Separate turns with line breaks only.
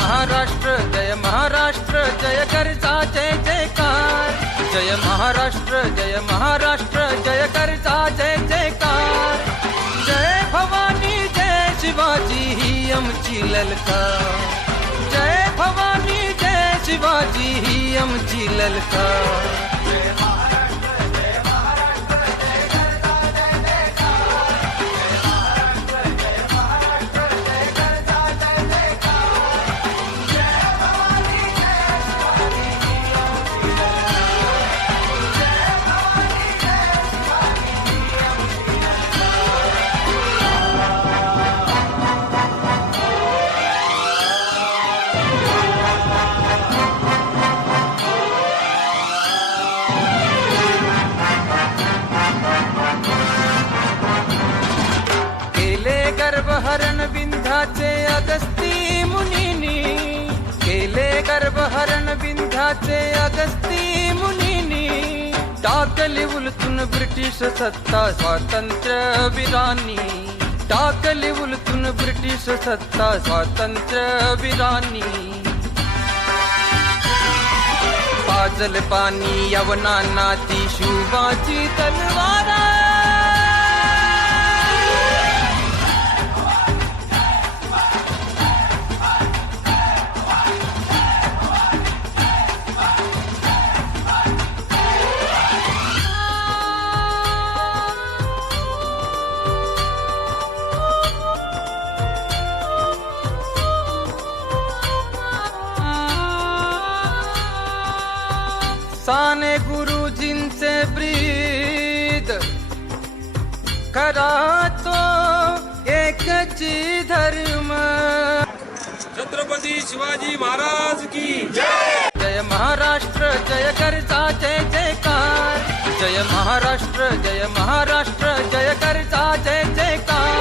महाराष्ट्र, जय महाराष्ट्र, जय करता, जय जयकार। जय महाराष्ट्र जय महाराष्ट्र, जय करता, जय जयकार। जय भवानी, जय शिवाजी, ही आमची ललकार। जय भवानी, जय शिवाजी, ही आमची ललकार। केले गर्भहरण बिंधाचे अगस्ती मुनिनी. केले गर्भहरण बिंधाचे अगस्ती मुनिनी. टाकली उलतून ब्रिटिश सत्ता स्वातंत्र्य वीरांनी. टाकली उलतून ब्रिटिश सत्ता स्वातंत्र्य वीरांनी. पाजल पाणी यवना नाती शुभाची तलवार. साने गुरुजींचे ब्रीद खरा तो एकची धर्म
छत्रपति शिवाजी महाराज की।
जय महाराष्ट्र जय करचा जय जयकार। जय महाराष्ट्र जय महाराष्ट्र जय करचा जय जयकार।